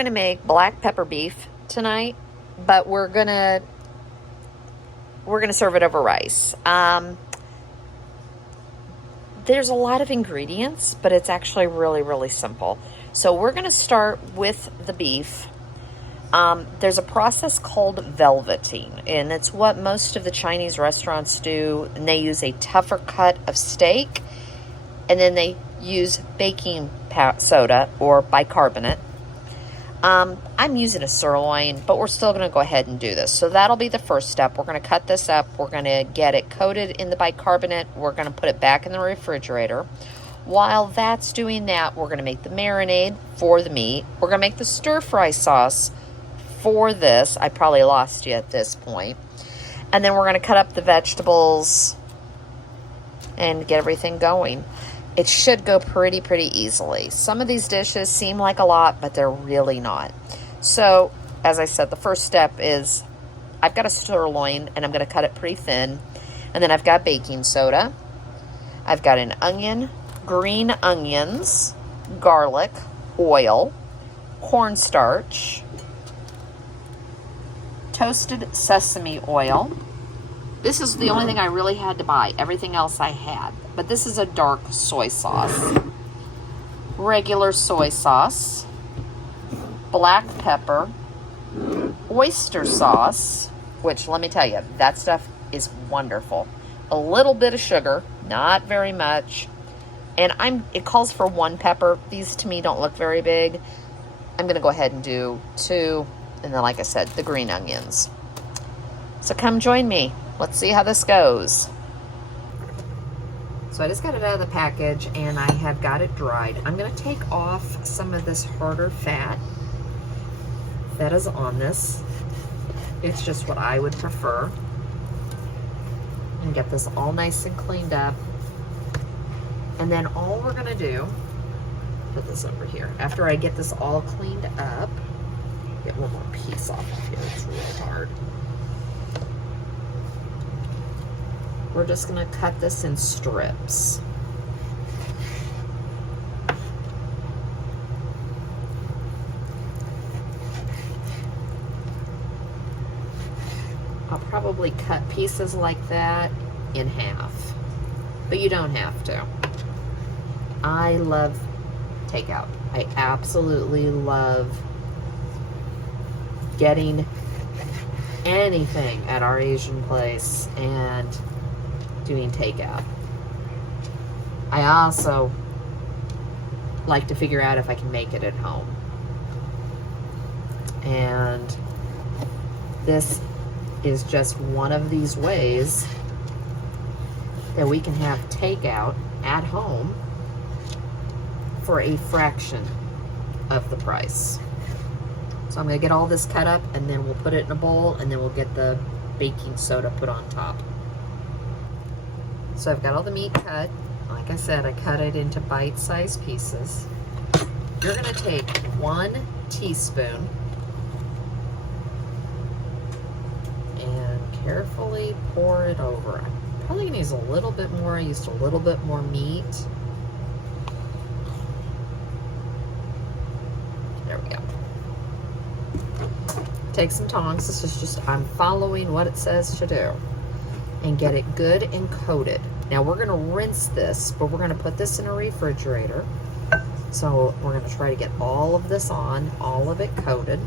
going to make black pepper beef tonight, but we're going to serve it over rice. There's a lot of ingredients, but it's actually really, really simple. So we're going to start with the beef. There's a process called velveting, and it's what most of the Chinese restaurants do. And they use a tougher cut of steak, and then they use baking soda or bicarbonate. I'm using a sirloin, but we're still going to go ahead and do this. So that'll be the first step. We're going to cut this up. We're going to get it coated in the bicarbonate. We're going to put it back in the refrigerator. While that's doing that, we're going to make the marinade for the meat. We're going to make the stir-fry sauce for this. I probably lost you at this point. And then we're going to cut up the vegetables and get everything going. It should go pretty easily. Some of these dishes seem like a lot, but they're really not. So, as I said, the first step is I've got a sirloin, and I'm going to cut it pretty thin. And then I've got baking soda. I've got an onion, green onions, garlic, oil, cornstarch, toasted sesame oil. This is the only thing I really had to buy. Everything else I had. But this is a dark soy sauce. Regular soy sauce. Black pepper. Oyster sauce. Which, let me tell you, that stuff is wonderful. A little bit of sugar. Not very much. And it calls for 1 pepper. These, to me, don't look very big. I'm going to go ahead and do 2. And then, like I said, the green onions. So come join me. Let's see how this goes. So I just got it out of the package and I have got it dried. I'm going to take off some of this harder fat that is on this. It's just what I would prefer. And get this all nice and cleaned up. And then all we're going to do, put this over here. After I get this all cleaned up, get one more piece off of here. It's really hard. We're just going to cut this in strips. I'll probably cut pieces like that in half, but you don't have to. I love takeout. I absolutely love getting anything at our Asian place and doing takeout. I also like to figure out if I can make it at home. And this is just one of these ways that we can have takeout at home for a fraction of the price. So I'm going to get all this cut up and then we'll put it in a bowl and then we'll get the baking soda put on top. So I've got all the meat cut. Like I said, I cut it into bite-sized pieces. You're going to take 1 teaspoon and carefully pour it over. I'm probably going to use a little bit more. I used a little bit more meat. There we go. Take some tongs. This is just, I'm following what it says to do. And get it good and coated. Now we're going to rinse this, but we're going to put this in a refrigerator. So we're going to try to get all of this on, all of it coated.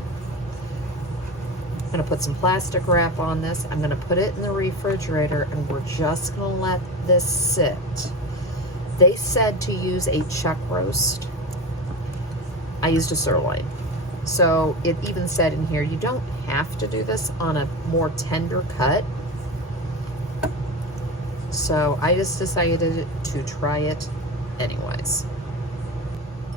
I'm going to put some plastic wrap on this. I'm going to put it in the refrigerator and we're just going to let this sit. They said to use a chuck roast. I used a sirloin. So it even said in here, you don't have to do this on a more tender cut. So I just decided to try it anyways.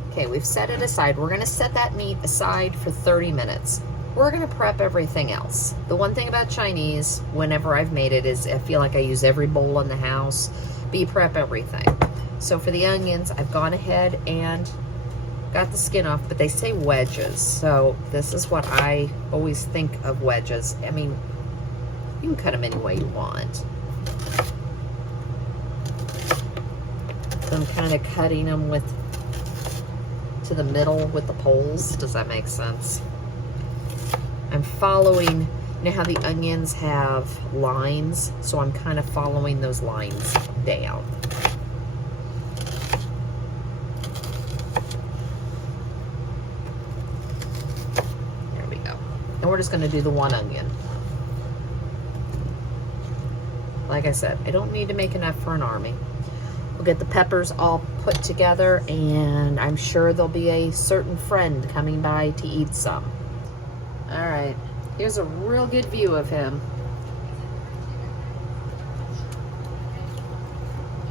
Okay, we've set it aside. We're going to set that meat aside for 30 minutes. We're going to prep everything else. The one thing about Chinese, whenever I've made it, is I feel like I use every bowl in the house, but you prep everything. So for the onions, I've gone ahead and got the skin off, but they say wedges. So this is what I always think of wedges. I mean, you can cut them any way you want. So I'm kind of cutting them with to the middle with the poles. Does that make sense? I'm following, you know how the onions have lines? So I'm kind of following those lines down. There we go. And we're just going to do the one onion. Like I said, I don't need to make enough for an army. We'll get the peppers all put together, and I'm sure there'll be a certain friend coming by to eat some. All right, here's a real good view of him.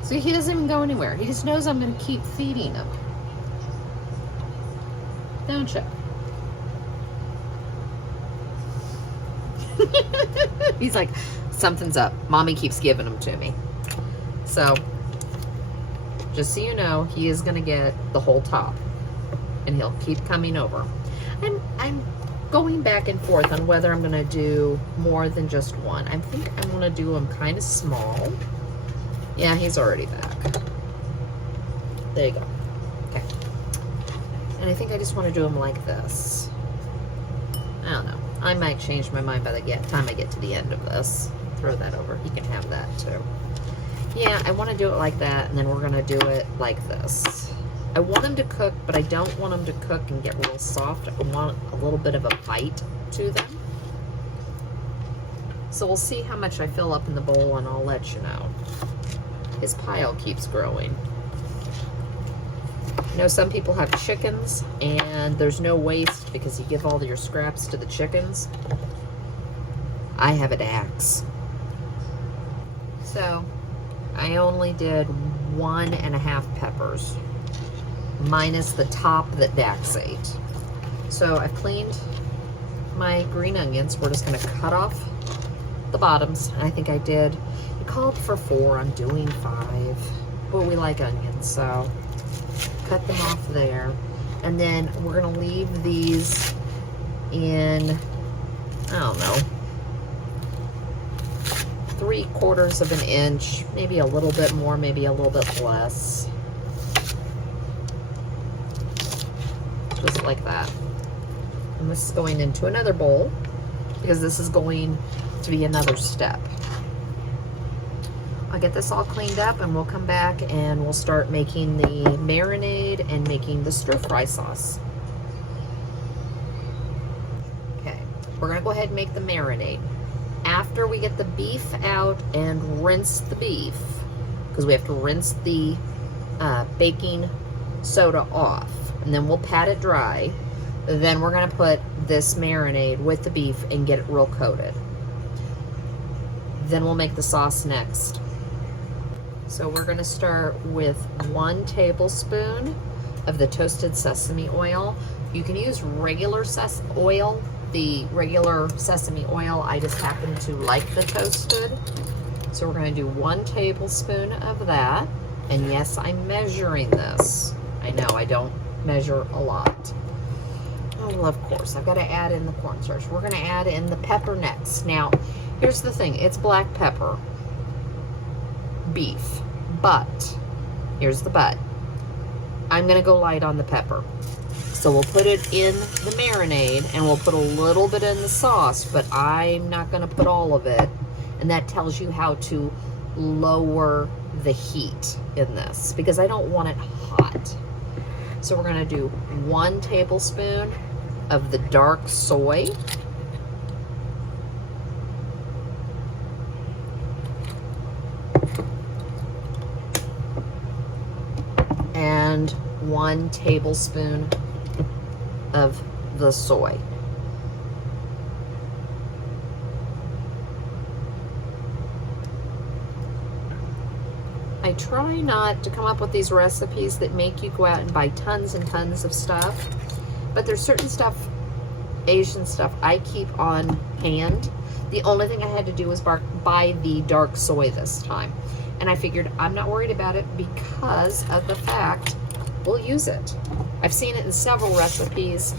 See, he doesn't even go anywhere. He just knows I'm going to keep feeding him. Don't you? He's like, something's up. Mommy keeps giving them to me. So, just so you know, he is going to get the whole top. And he'll keep coming over. I'm going back and forth on whether I'm going to do more than just one. I think I'm going to do him kind of small. Yeah, he's already back. There you go. Okay. And I think I just want to do him like this. I don't know. I might change my mind by the time I get to the end of this. Throw that over. He can have that too. Yeah, I want to do it like that, and then we're going to do it like this. I want them to cook, but I don't want them to cook and get real soft. I want a little bit of a bite to them. So we'll see how much I fill up in the bowl, and I'll let you know. His pile keeps growing. You know, some people have chickens, and there's no waste because you give all your scraps to the chickens. I have an axe. So, I only did 1.5 peppers, minus the top that Dax ate. So I've cleaned my green onions. We're just going to cut off the bottoms. I think I did. It called for 4. I'm doing 5. But we like onions, so cut them off there. And then we're going to leave these in, I don't know, 3/4 of an inch, maybe a little bit more, maybe a little bit less. Just like that. And this is going into another bowl because this is going to be another step. I'll get this all cleaned up and we'll come back and we'll start making the marinade and making the stir-fry sauce. Okay, we're gonna go ahead and make the marinade. After we get the beef out and rinse the beef, because we have to rinse the baking soda off, and then we'll pat it dry. Then we're gonna put this marinade with the beef and get it real coated. Then we'll make the sauce next. So we're gonna start with 1 tablespoon of the toasted sesame oil. You can use regular oil. The regular sesame oil, I just happen to like the toasted. So we're going to do 1 tablespoon of that. And yes, I'm measuring this. I know I don't measure a lot. Oh, well, of course, I've got to add in the cornstarch. We're going to add in the pepper next. Now, here's the thing. It's black pepper, beef, but, here's the but. I'm going to go light on the pepper. So we'll put it in the marinade and we'll put a little bit in the sauce, but I'm not going to put all of it. And that tells you how to lower the heat in this because I don't want it hot. So we're going to do 1 tablespoon of the dark soy. And 1 tablespoon of the soy. I try not to come up with these recipes that make you go out and buy tons and tons of stuff, but there's certain stuff, Asian stuff, I keep on hand. The only thing I had to do was buy the dark soy this time, and I figured I'm not worried about it because of the fact we'll use it. I've seen it in several recipes,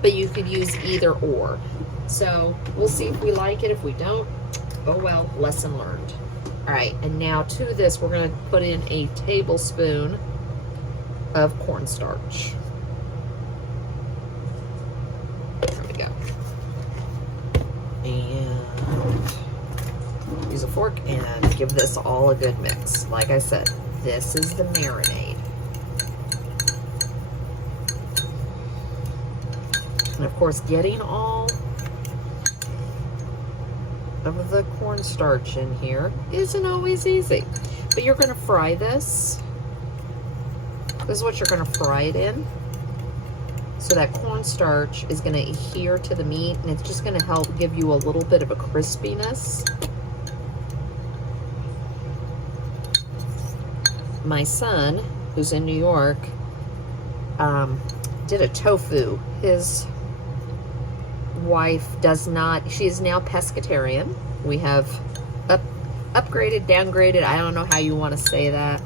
but you could use either or. So we'll see if we like it. If we don't, oh well, lesson learned. All right, and now to this, we're gonna put in a tablespoon of cornstarch. and use a fork and give this all a good mix. Like I said, this is the marinade. And of course, getting all of the cornstarch in here isn't always easy. But you're going to fry this. This is what you're going to fry it in. So that cornstarch is going to adhere to the meat, and it's just going to help give you a little bit of a crispiness. My son, who's in New York, did a tofu. His wife does not, she is now pescatarian. We have upgraded, downgraded, I don't know how you want to say that.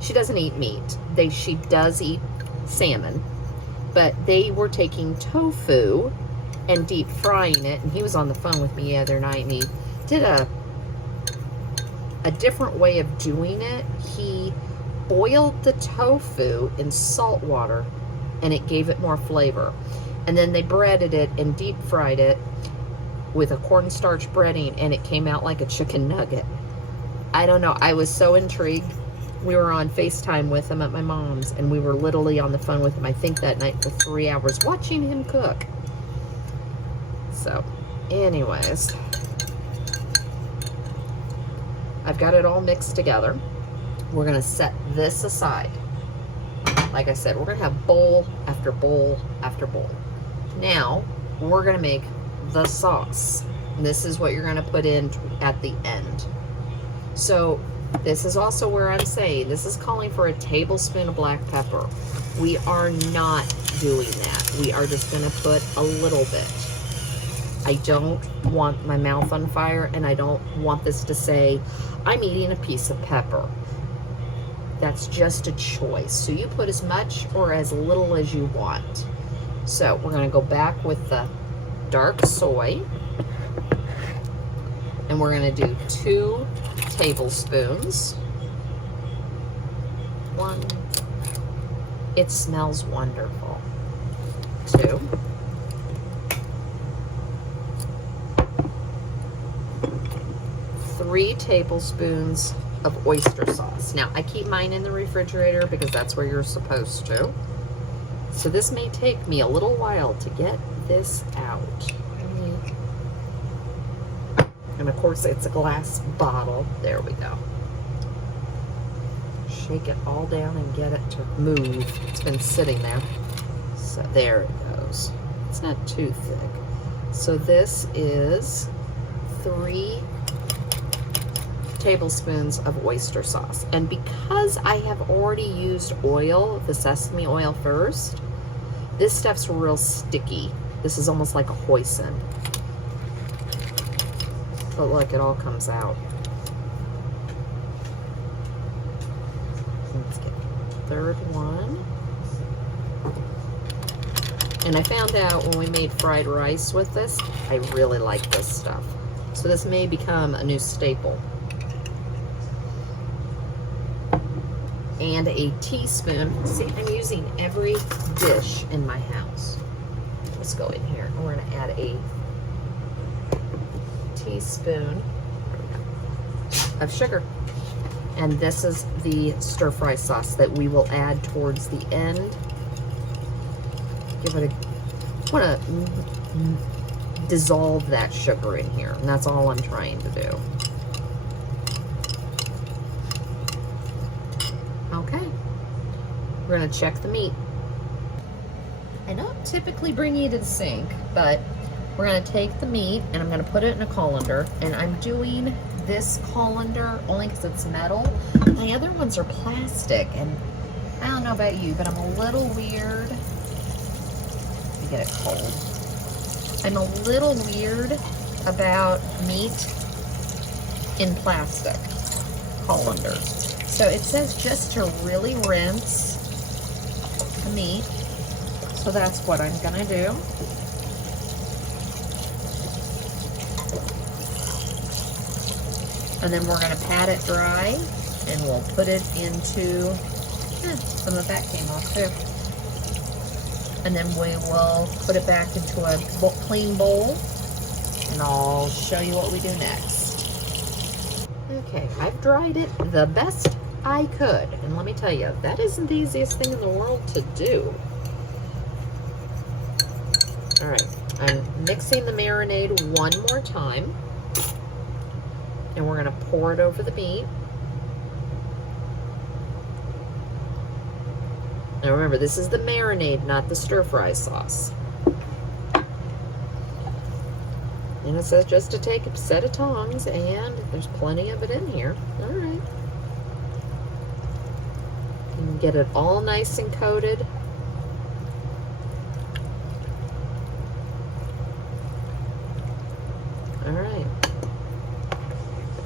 She doesn't eat meat. She does eat salmon, but they were taking tofu and deep frying it, and he was on the phone with me the other night, and he did a different way of doing it. He boiled the tofu in salt water, and it gave it more flavor. And then they breaded it and deep fried it with a cornstarch breading, and it came out like a chicken nugget. I don't know. I was so intrigued. We were on FaceTime with him at my mom's, and we were literally on the phone with him, I think that night, for 3 hours watching him cook. So, anyways, I've got it all mixed together. We're going to set this aside. Like I said, we're going to have bowl after bowl after bowl. Now, we're going to make the sauce. This is what you're going to put in at the end. So, this is also where I'm saying, this is calling for a tablespoon of black pepper. We are not doing that. We are just going to put a little bit. I don't want my mouth on fire, and I don't want this to say, I'm eating a piece of pepper. That's just a choice. So you put as much or as little as you want. So we're going to go back with the dark soy, and we're going to do 2 tablespoons. 1. It smells wonderful. 2. 3 tablespoons of oyster sauce. Now, I keep mine in the refrigerator because that's where you're supposed to. So this may take me a little while to get this out. And of course, it's a glass bottle. There we go. Shake it all down and get it to move. It's been sitting there. So there it goes. It's not too thick. So this is 3 tablespoons of oyster sauce. And because I have already used oil, the sesame oil first, this stuff's real sticky. This is almost like a hoisin. But look, it all comes out. Let's get the 3rd one. And I found out when we made fried rice with this, I really like this stuff. So this may become a new staple. And a teaspoon. See, I'm using every dish in my house. Let's go in here, and we're going to add a teaspoon of sugar. And this is the stir-fry sauce that we will add towards the end. Give it a, want to dissolve that sugar in here, and that's all I'm trying to do. Okay, we're going to check the meat. I don't typically bring you to the sink, but we're going to take the meat and I'm going to put it in a colander. And I'm doing this colander only because it's metal. My other ones are plastic, and I don't know about you, but I'm a little weird. Let me get it cold. I'm a little weird about meat in plastic colanders. So it says just to really rinse the meat. So that's what I'm gonna do. And then we're gonna pat it dry, and we'll put it into, some of that came off too. And then we will put it back into a clean bowl, and I'll show you what we do next. Okay, I've dried it the best I could, and let me tell you, that isn't the easiest thing in the world to do. All right, I'm mixing the marinade one more time, and we're gonna pour it over the meat. Now remember, this is the marinade, not the stir-fry sauce. And it says just to take a set of tongs, and there's plenty of it in here. All right. You can get it all nice and coated. All right.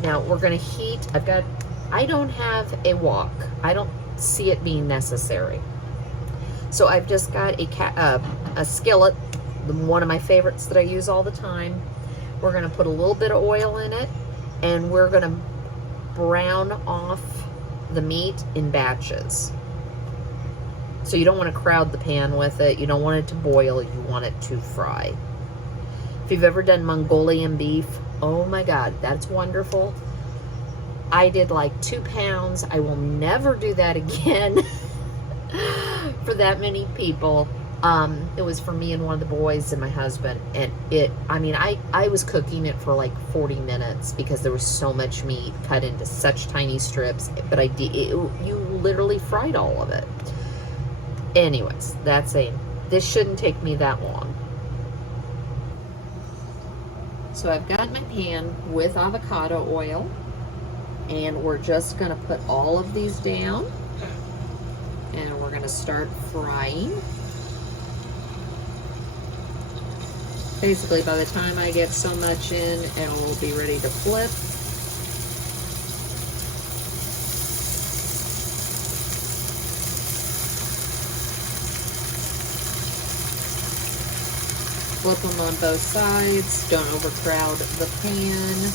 Now we're gonna heat, I don't have a wok. I don't see it being necessary. So I've just got a skillet, one of my favorites that I use all the time. We're gonna put a little bit of oil in it, and we're gonna brown off the meat in batches. So you don't wanna crowd the pan with it. You don't want it to boil, you want it to fry. If you've ever done Mongolian beef, oh my God, that's wonderful. I did like 2 pounds. I will never do that again for that many people. It was for me and one of the boys and my husband, and I was cooking it for like 40 minutes because there was so much meat cut into such tiny strips, but you literally fried all of it. Anyways, this shouldn't take me that long. So I've got my pan with avocado oil, and we're just gonna put all of these down, and we're gonna start frying. Basically, by the time I get so much in, it will be ready to flip. Flip them on both sides. Don't overcrowd the pan.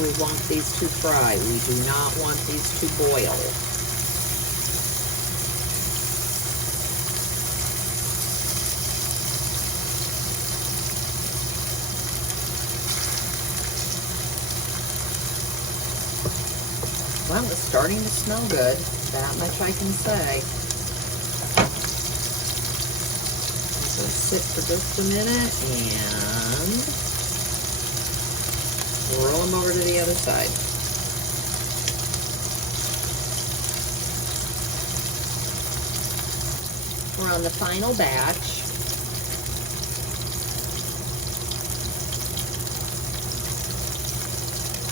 We want these to fry. We do not want these to boil. Well, it's starting to smell good. That much I can say. So sit for just a minute and roll them over to the other side. We're on the final batch.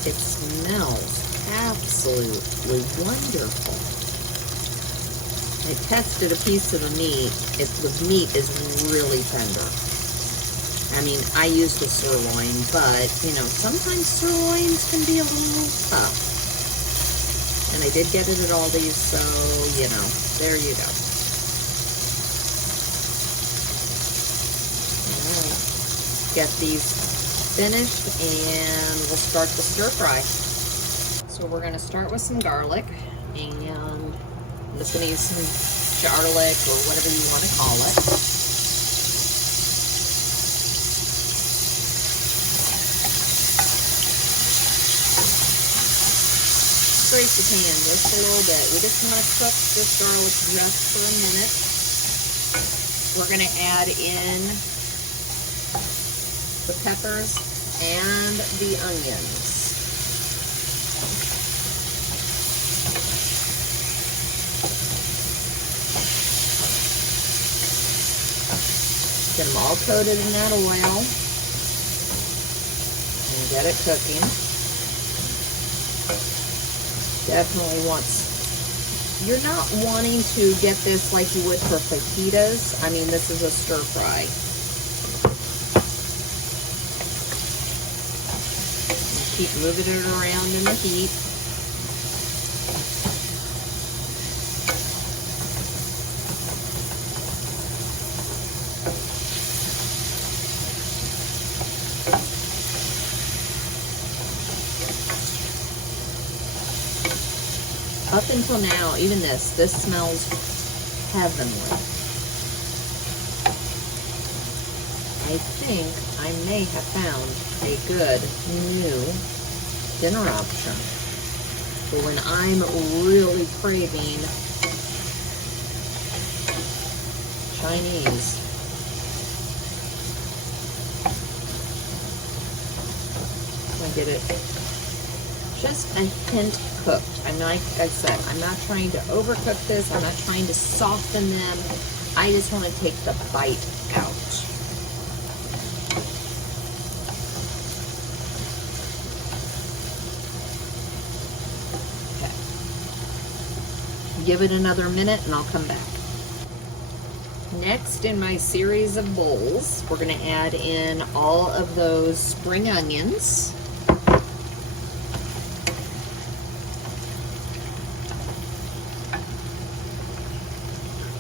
It smells absolutely wonderful. I tested a piece of the meat. The meat is really tender. I mean, I used a sirloin, but, you know, sometimes sirloins can be a little tough. And I did get it at Aldi's, so, you know, there you go. All right. Get these finished, and we'll start the stir fry. So we're going to start with some garlic, and I'm just going to use some garlic or whatever you want to call it. Scrape the pan just a little bit. We just want to cook this garlic just for a minute. We're going to add in the peppers and the onions. Get them all coated in that oil and get it cooking. Definitely you're not wanting to get this like you would for fajitas. I mean, this is a stir fry. Keep moving it around in the heat. Up up until now, even this smells heavenly. I think I may have found a good new dinner option for when I'm really craving Chinese. I get it just a hint cooked. Like I said, I'm not trying to overcook this. I'm not trying to soften them. I just want to take the bite out. Okay. Give it another minute and I'll come back. Next in my series of bowls, we're going to add in all of those spring onions.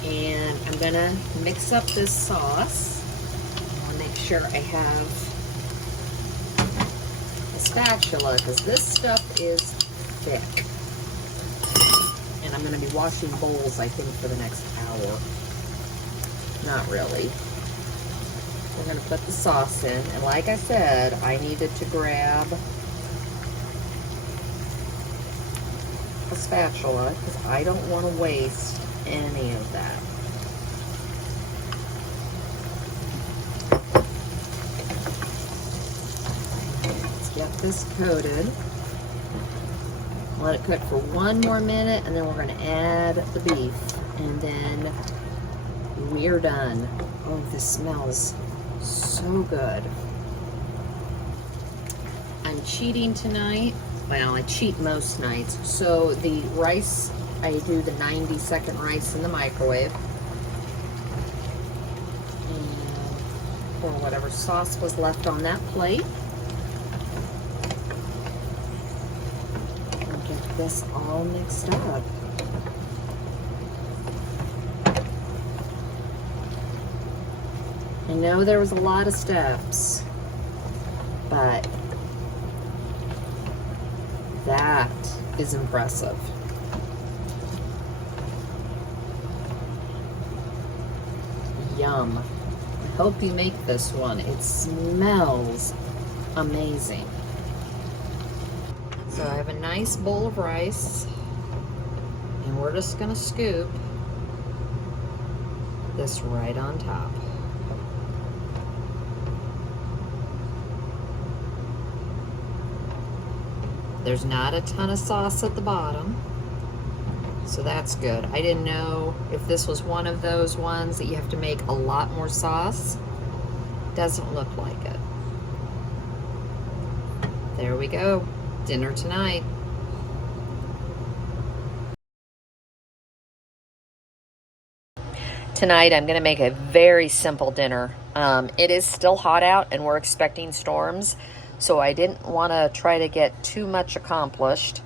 And I'm going to mix up this sauce. I'll make sure I have a spatula because this stuff is thick. And I'm going to be washing bowls, I think, for the next hour. Not really. We're going to put the sauce in. And like I said, I needed to grab a spatula because I don't want to waste any of that. Let's get this coated. Let it cook for one more minute and then we're going to add the beef. And then we're done. Oh, this smells so good. I'm cheating tonight. Well, I cheat most nights. So the rice, I do the 90-second rice in the microwave. And pour whatever sauce was left on that plate. And get this all mixed up. I know there was a lot of steps, but that is impressive. Yum. I hope you make this one. It smells amazing. So I have a nice bowl of rice, and we're just gonna scoop this right on top. There's not a ton of sauce at the bottom, so that's good. I didn't know if this was one of those ones that you have to make a lot more sauce. Doesn't look like it. There we go. Dinner tonight. Tonight I'm going to make a very simple dinner. It is still hot out and we're expecting storms. So I didn't want to try to get too much accomplished.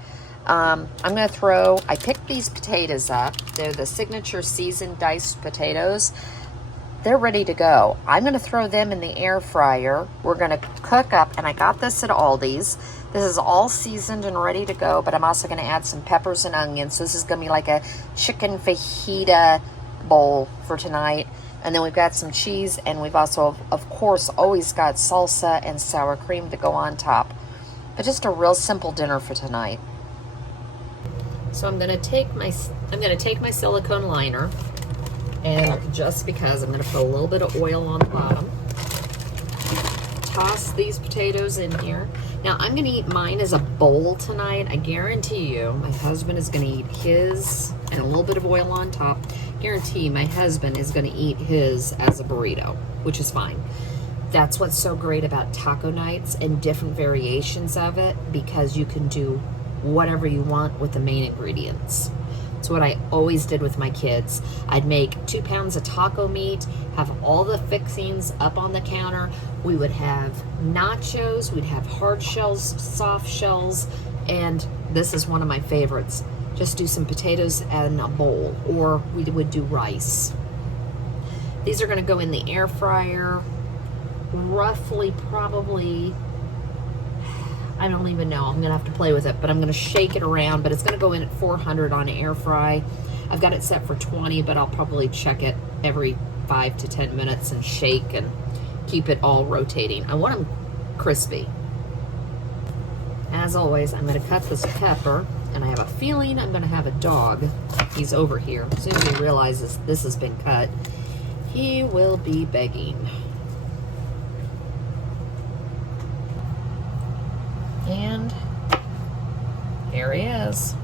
I'm going to I picked these potatoes up. They're the signature seasoned diced potatoes. They're ready to go. I'm going to throw them in the air fryer. We're going to cook up, and I got this at Aldi's. This is all seasoned and ready to go, but I'm also going to add some peppers and onions. So this is going to be like a chicken fajita bowl for tonight. And then we've got some cheese, and we've also, of course, always got salsa and sour cream to go on top. But just a real simple dinner for tonight. So I'm going to take my silicone liner, and just because I'm going to put a little bit of oil on the bottom. Toss these potatoes in here. Now I'm going to eat mine as a bowl tonight. I guarantee you, my husband is going to eat his, and a little bit of oil on top. Guarantee my husband is going to eat his as a burrito, which is fine. That's what's so great about taco nights and different variations of it, because you can do whatever you want with the main ingredients. It's what I always did with my kids. I'd make 2 pounds of taco meat, have all the fixings up on the counter. We would have nachos, we'd have hard shells, soft shells, and this is one of my favorites. Just do some potatoes in a bowl, or we would do rice. These are going to go in the air fryer roughly, probably, I don't even know. I'm gonna have to play with it, but I'm gonna shake it around, but it's gonna go in at 400 on air fry. I've got it set for 20, but I'll probably check it every 5 to 10 minutes and shake and keep it all rotating. I want them crispy. As always, I'm gonna cut this pepper, and I have a feeling I'm gonna have a dog. He's over here. As soon as he realizes this has been cut, he will be begging. And here he is.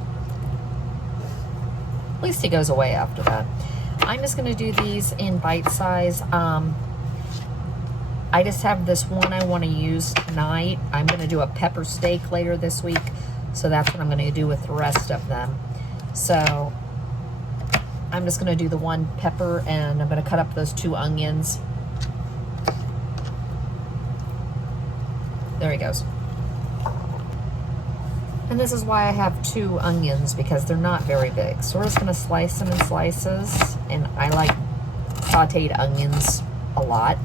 At least he goes away after that. I'm just going to do these in bite size. I just have this one I want to use tonight. I'm going to do a pepper steak later this week, so that's what I'm going to do with the rest of them. So I'm just going to do the one pepper, and I'm going to cut up those 2 onions. There he goes. And this is why I have 2 onions, because they're not very big. So we're just gonna slice them in slices. And I like sauteed onions a lot.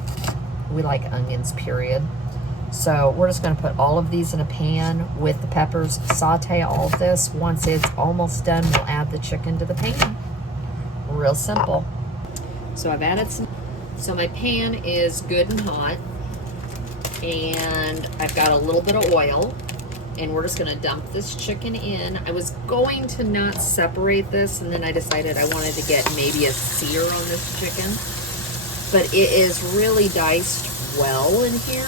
We like onions, period. So we're just gonna put all of these in a pan with the peppers, saute all of this. Once it's almost done, we'll add the chicken to the pan. Real simple. So I've added some, so my pan is good and hot. And I've got a little bit of oil. And we're just gonna dump this chicken in. I was going to not separate this, and then I decided I wanted to get maybe a sear on this chicken. But it is really diced well in here.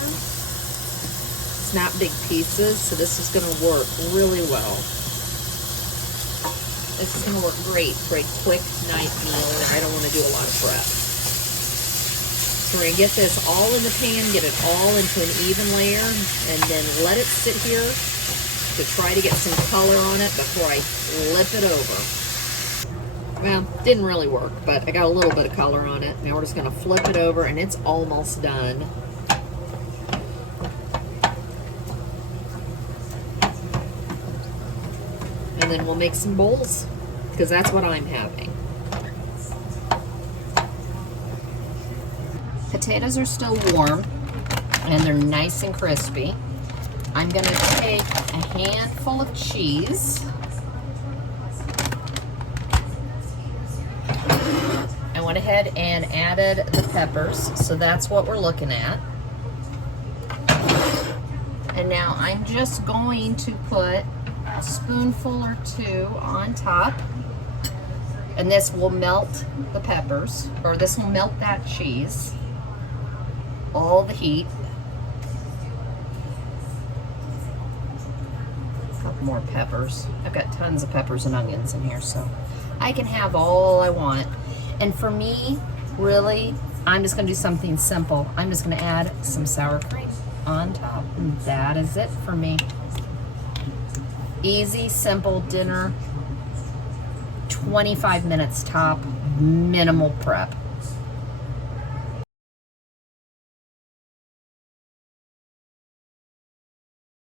It's not big pieces, so this is gonna work really well. This is gonna work great for a quick night meal where I don't wanna do a lot of prep. So we're gonna get this all in the pan, get it all into an even layer, and then let it sit here to try to get some color on it before I flip it over. Well, didn't really work, but I got a little bit of color on it. Now we're just gonna flip it over, and it's almost done. And then we'll make some bowls, because that's what I'm having. Potatoes are still warm, and they're nice and crispy. I'm going to take a handful of cheese. I went ahead and added the peppers, so that's what we're looking at. And now I'm just going to put a spoonful or 2 on top. And this will melt the peppers, or this will melt that cheese. All the heat. More peppers. I've got tons of peppers and onions in here, so I can have all I want. And for me, really, I'm just gonna do something simple. I'm just gonna add some sour cream on top, and that is it for me. Easy, simple dinner, 25 minutes top, minimal prep.